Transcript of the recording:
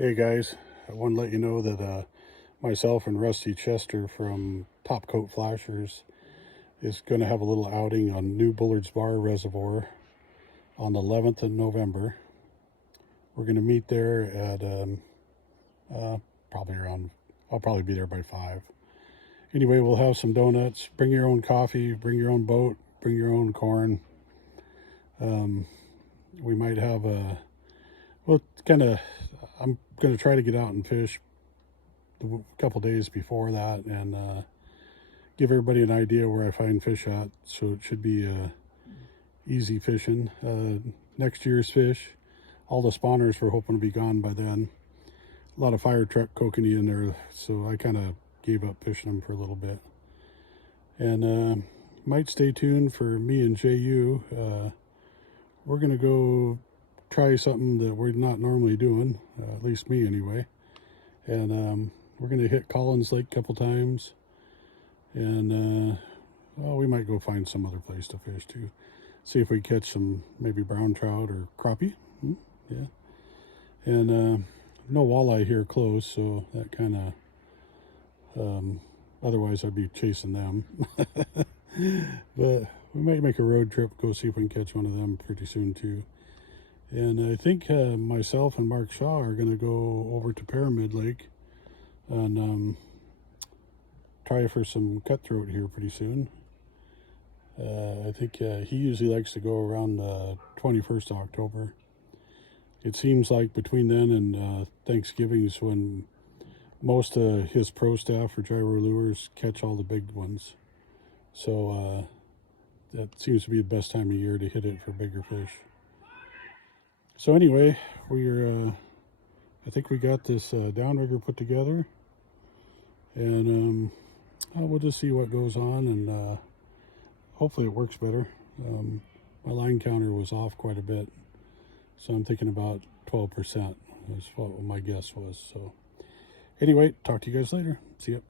Hey guys, I want to let you know that myself and Rusty Chester from Top Coat Flashers is going to have a little outing on New Bullards Bar Reservoir on the 11th of November. We're going to meet there at probably around, I'll probably be there by 5. Anyway, we'll have some donuts. Bring your own coffee, bring your own boat, bring your own corn. We might have well, I'm going to try to get out and fish a couple days before that and give everybody an idea where I find fish at. So it should be easy fishing. Next year's fish, all the spawners were hoping to be gone by then. A lot of fire truck kokanee in there, so I kind of gave up fishing them for a little bit. And might stay tuned for me and JU. We're going to go try something that we're not normally doing, at least me anyway. And we're going to hit Collins Lake a couple times. And well, we might go find some other place to fish too. See if we catch some maybe brown trout or crappie. Yeah. And no walleye here close, so that kind of, otherwise I'd be chasing them. But we might make a road trip, go see if we can catch one of them pretty soon too. And I think myself and Mark Shaw are going to go over to Pyramid Lake and try for some cutthroat here pretty soon. I think he usually likes to go around the 21st of October. It seems like between then and Thanksgiving is when most of his pro staff for gyro lures catch all the big ones. So that seems to be the best time of year to hit it for bigger fish. So anyway, I think we got this downrigger put together, and we'll just see what goes on, and hopefully it works better. My line counter was off quite a bit, so I'm thinking about 12% is what my guess was. So anyway, talk to you guys later. See ya.